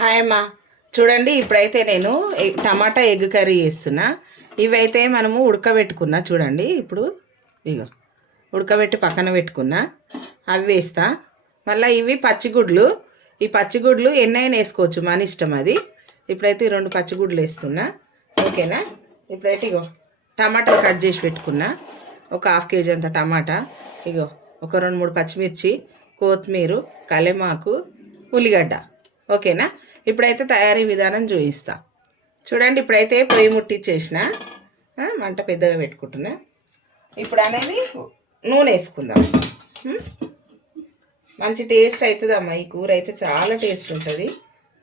Hi అమ్మా. చూడండి, ఇప్పుడైతే నేను టమాటా ఎగ్ కర్రీ చేస్తున్నా. ఇవైతే మనము ఉడకబెట్టుకున్నా. చూడండి, ఇప్పుడు ఇగో ఉడకబెట్టి పక్కన పెట్టుకున్నా. అవి వేస్తా. మళ్ళీ ఇవి పచ్చిగుడ్లు. ఈ పచ్చిగుడ్లు ఎన్నైనా వేసుకోవచ్చు, మన ఇష్టం అది. ఇప్పుడైతే ఈ 2 పచ్చిగుడ్లు వేస్తున్నా. ఓకేనా? ఇప్పుడైతే ఇగో టమాటాలు కట్ చేసి పెట్టుకున్నా. ఒక 1/2 కేజీ అంత టమాటా. ఇగో ఒక 2-3 పచ్చిమిర్చి, కొత్తిమీర, కలెమాకు, ఉల్లిగడ్డ. ఓకేనా? ఇప్పుడైతే తయారీ విధానం చూపిస్తా. చూడండి, ఇప్పుడైతే పొయ్యి ముట్టించేసిన, మంట పెద్దగా పెట్టుకుంటున్నా. ఇప్పుడు అనేది నూనె వేసుకుందాం. మంచి టేస్ట్ అవుతుందమ్మా. ఈ కూర అయితే చాలా టేస్ట్ ఉంటుంది.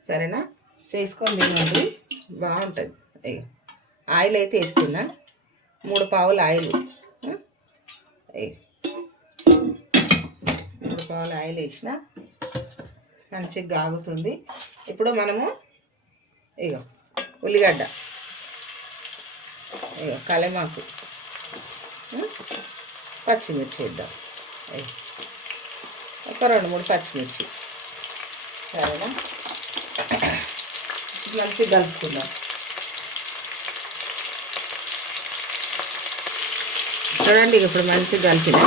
సరేనా? చేసుకొని తినండి, బాగుంటుంది. ఆయిల్ అయితే వేస్తున్నా. 3 పావులు ఆయిల్. 3 పావులు ఆయిల్ వేసిన మంచిగా గాగుతుంది. ఇప్పుడు మనము ఇగో ఉల్లిగడ్డ, ఇగో కలెమాకు, పచ్చిమిర్చి వేద్దాం. ఒక 2-3 పచ్చిమిర్చి. సరేనా? మంచిగా కలుపుకుందాం. చూడండి, ఇప్పుడు మంచిగా కలిపిన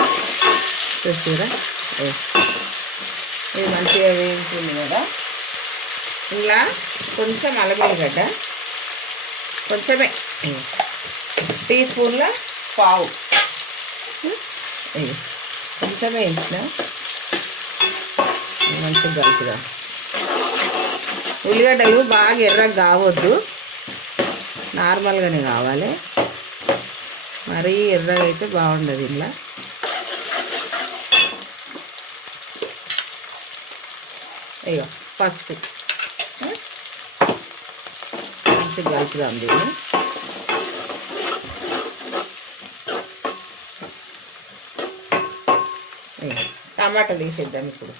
చూసారా? ఇది మంచిగా వేయించింది కదా. ఇలా కొంచెం అల్లం వెల్లిగడ్డ, కొంచెమే, టీ స్పూన్ల పావు, కొంచెమే వేసిన. మంచిగా కలుపుదాం. ఉల్లిగడ్డలు బాగా ఎర్రగా కావద్దు, నార్మల్గానే కావాలి. మరీ ఎర్రగా అయితే బాగుండదు. ఇలా ఇగో పసుపు మంచిగా కలుపుదాం దీన్ని. టమాటాలు వేసేద్దాం ఇప్పుడు.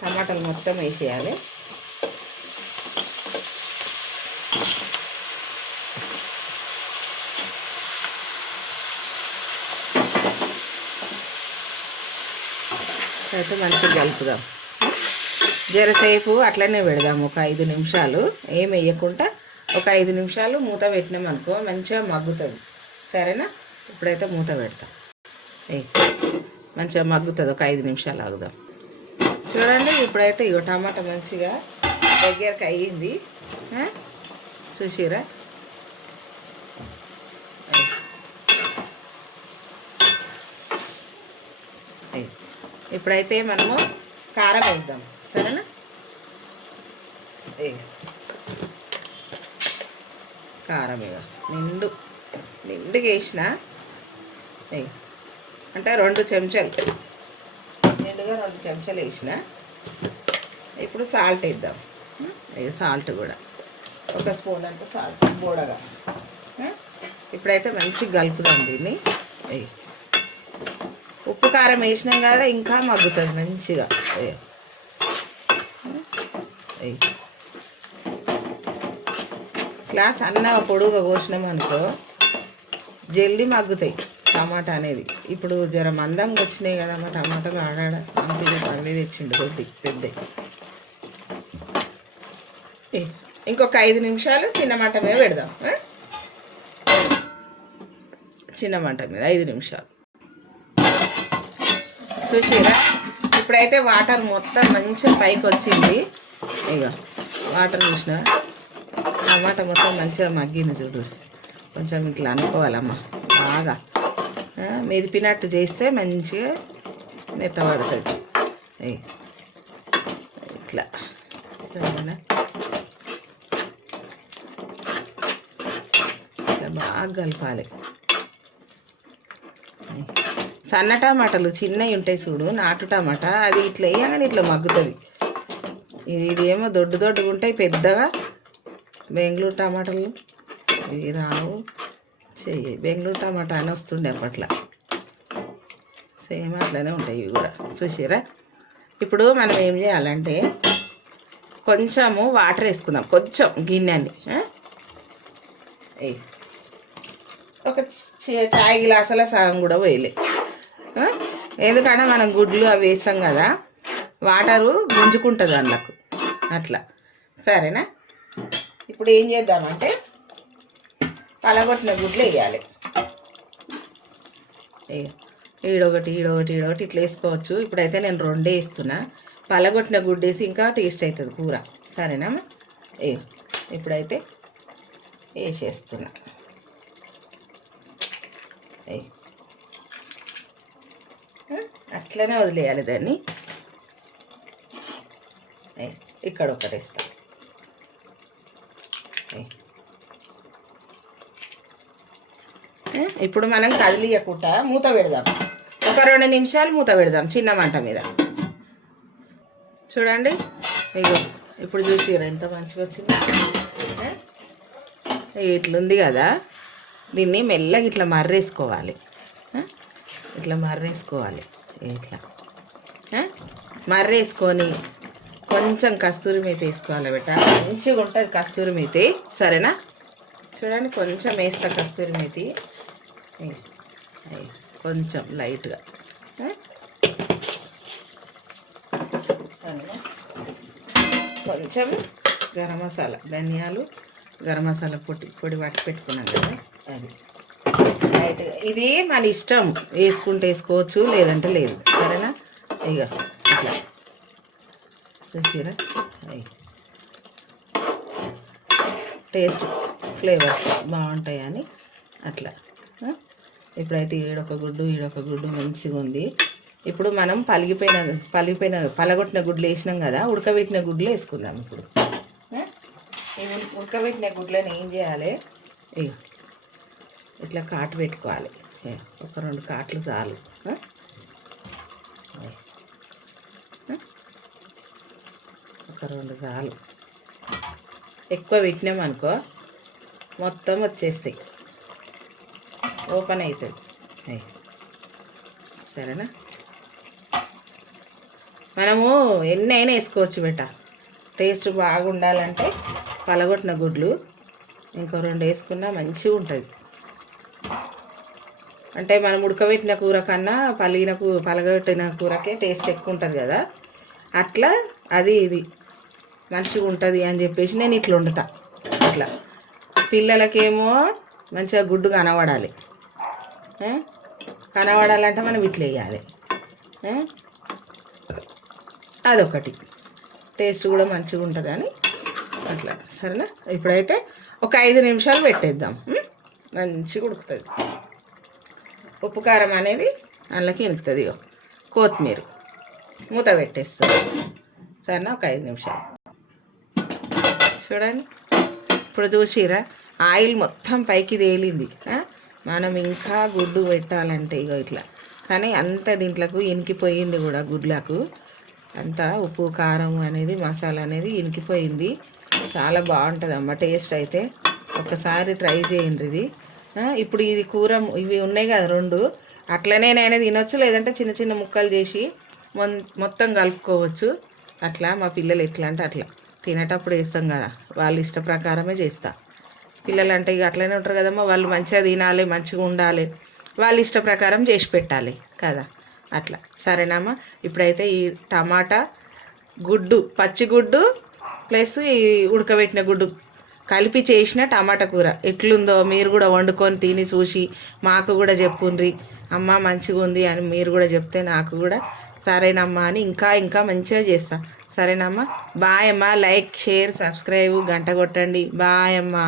టమాటాలు మొత్తం వేసేయాలి. అయితే మంచిగా కలుపుదాం. జరసేపు అట్లనే పెడదాం. ఒక 5 నిమిషాలు ఏం వేయకుండా ఒక 5 నిమిషాలు మూత పెట్టినాం అనుకో, మంచిగా మగ్గుతుంది. సరేనా? ఇప్పుడైతే మూత పెడతాం. మంచిగా మగ్గుతుంది. ఒక 5 నిమిషాలు ఆగుదాం. చూడండి, ఇప్పుడైతే ఇగో టమాటా మంచిగా దగ్గరకు అయ్యింది. చూసిరా? ఇప్పుడైతే మనము కారం వేద్దాం. సరేనా? కారం ఇక నిండుగా వేసిన, అంటే 2 చెంచాలు, నిండుగా 2 చెంచాలు వేసిన. ఇప్పుడు సాల్ట్ వేద్దాం. సాల్ట్ కూడా ఒక స్పూన్ అంత సాల్ట్ బోడగా. ఇప్పుడైతే మంచిగా కలుపుదాం దీన్ని. ఉప్పు కారం వేసినాం కదా, ఇంకా మగ్గుతుంది మంచిగా. గ్లాస్ అన్న పొడుగా కోసినాం అనుకో, జల్దీ మగ్గుతాయి టమాటా అనేది. ఇప్పుడు జర మందంగా వచ్చినాయి కదమ్మా టమాటాలు. ఆడాడ అవి తెచ్చిండు కొద్ది పెద్ద. ఇంకొక 5 నిమిషాలు చిన్న మంట మీద పెడదాం. చిన్న మంట మీద 5 నిమిషాలు. చూసిరా? ఇప్పుడైతే వాటర్ మొత్తం మంచిగా పైకి వచ్చింది. ఇక వాటర్ చూసిన టమాటా మొత్తం మంచిగా మగ్గింది. చూడు, కొంచెం ఇట్లా అనుకోవాలమ్మా, బాగా మెదిపినట్టు చేస్తే మంచిగా మెత్తబడుతుంది. ఇట్లా. సరేనా? ఇట్లా బాగా కలపాలి. సన్న టమాటాలు చిన్నవి ఉంటాయి చూడు, నాటు టమాటా, అది ఇట్లా వేయగానే ఇట్లా మగ్గుతుంది. ఇదేమో దొడ్డుగా ఉంటాయి పెద్దగా. బెంగళూరు టమాటాలు ఇవి రావు. చెయ్యి బెంగళూరు టమాటా అని వస్తుండే అప్పట్లో. సేమ్ అట్లనే ఉంటాయి ఇవి కూడా. చూసారా? ఇప్పుడు మనం ఏం చేయాలంటే కొంచెము వాటర్ వేసుకుందాం. కొంచెం గిన్నెని, ఒక చాయ్ గ్లాసుల సగం కూడా పోయలే. ఎందుకంటే మనం గుడ్లు అవి వేస్తాం కదా, వాటరు గుంజుకుంటుంది అందులోకి అట్లా. సరేనా? ఇప్పుడు ఏం చేద్దామంటే పలగొట్టిన గుడ్లు వేయాలి. ఈడొకటి ఈడొకటి ఈడొకటి ఇట్లా వేసుకోవచ్చు. ఇప్పుడైతే నేను 2 వేస్తున్నా. పలగొట్టిన గుడ్డు వేసి ఇంకా టేస్ట్ అవుతుంది కూర. సరేనా? ఇప్పుడైతే వేసేస్తున్నా. అట్లనే వదిలేయాలి దాన్ని. ఇక్కడ ఒకటి వేస్తా. ఇప్పుడు మనం కదిలియకుండా మూత పెడదాం. ఒక 2 నిమిషాలు మూత పెడదాం చిన్న మంట మీద. చూడండి, ఇగో ఇప్పుడు చూసిరా ఎంత మంచిగా వచ్చింది. ఇట్లుంది కదా, దీన్ని మెల్లగా ఇట్లా మర్రేసుకోవాలి. ఇట్లా మర్రేసుకోవాలి. ఇట్లా మర్రేసుకొని కొంచెం కస్తూరి మేతి వేసుకోవాలి బెట్ట. మంచిగా ఉంటుంది కస్తూరి మేతి. సరేనా? చూడండి, కొంచెం వేస్తా కస్తూరి మేతి, కొంచెం లైట్గా. కొంచెం గరం మసాలా, ధనియాలు, గరం మసాలా పొడి వాటి పెట్టుకున్నాం కదా, అది లైట్గా. ఇది మన ఇష్టం, వేసుకుంటే వేసుకోవచ్చు, లేదంటే లేదు. సరేనా? ఇక ఇట్లా చూసిరా, టేస్ట్ ఫ్లేవర్స్ బాగుంటాయి అని అట్లా. ఇప్పుడైతే ఈడొక గుడ్డు మంచిగా ఉంది. ఇప్పుడు మనం పలగొట్టిన గుడ్లు వేసినాం కదా, ఉడకబెట్టిన గుడ్లు వేసుకుందాం. ఇప్పుడు ఈ ఉడకబెట్టిన గుడ్లను ఏం చేయాలి, ఇట్లా కాటు పెట్టుకోవాలి. ఒక 2 కాట్లు చాలు. ఒక 2 చాలు. ఎక్కువ పెట్టినామనుకో మొత్తం వచ్చేస్తాయి, ఓపెన్ అవుతుంది. సరేనా? మనము ఎన్నైనా వేసుకోవచ్చు బెట్ట. టేస్ట్ బాగుండాలంటే పలగొట్టిన గుడ్లు ఇంకో 2 వేసుకున్నా మంచిగా ఉంటుంది. అంటే మనం ఉడకబెట్టిన కూర కన్నా పలగొట్టిన కూరకే టేస్ట్ ఎక్కువ ఉంటుంది కదా, అట్లా అది ఇది మంచిగా ఉంటుంది అని చెప్పేసి నేను ఇట్లా వండుతా. ఇట్లా పిల్లలకేమో మంచిగా గుడ్డు కనబడాలి. కనబడాలంటే మనం ఇట్లా వేయాలి. అదొకటి టేస్ట్ కూడా మంచిగా ఉంటుంది అని అట్లా. సరేనా? ఇప్పుడైతే ఒక 5 నిమిషాలు పెట్టేద్దాం. మంచిగా ఉడుకుతుంది. ఉప్పు కారం అనేది అందులోకి ఇనుకుతుంది. కొత్తిమీర మూత పెట్టేస్తుంది. సరేనా? ఒక 5 నిమిషాలు. చూడండి, ఇప్పుడు చూసిరా ఆయిల్ మొత్తం పైకి తేలింది. మనం ఇంకా గుడ్డు పెట్టాలంటే ఇగో ఇట్లా, కానీ అంత దీంట్లోకి ఇనికిపోయింది కూడా. గుడ్లకు అంతా ఉప్పు కారం అనేది మసాలా అనేది ఇనికిపోయింది. చాలా బాగుంటుంది అమ్మ టేస్ట్ అయితే. ఒకసారి ట్రై చేయండి ఇది. ఇప్పుడు ఇది కూర ఇవి ఉన్నాయి కదా 2, అట్లనే నేను తినొచ్చు, లేదంటే చిన్న చిన్న ముక్కలు చేసి మొత్తం కలుపుకోవచ్చు. అట్లా మా పిల్లలు ఎట్లా అంటే అట్లా తినేటప్పుడు వేస్తాం కదా, వాళ్ళ ఇష్ట ప్రకారమే చేస్తా. పిల్లలు అంటే ఇక అట్లనే ఉంటారు కదమ్మా, వాళ్ళు మంచిగా తినాలి, మంచిగా ఉండాలి, వాళ్ళ ఇష్ట ప్రకారం చేసి పెట్టాలి కదా, అట్లా. సరేనమ్మా? ఇప్పుడైతే ఈ టమాటా గుడ్డు, పచ్చిగుడ్డు ప్లస్ ఈ ఉడకబెట్టిన గుడ్డు కలిపి చేసిన టమాటా కూర ఎట్లుందో మీరు కూడా వండుకొని తిని చూసి మాకు కూడా చెప్పుండ్రి. అమ్మ మంచిగా ఉంది అని మీరు కూడా చెప్తే నాకు కూడా సరేనమ్మా అని ఇంకా మంచిగా చేస్తా. సరేనమ్మా? బాయ్ అమ్మా. లైక్, షేర్, సబ్స్క్రైబ్, గంట కొట్టండి. బాయ్ అమ్మా.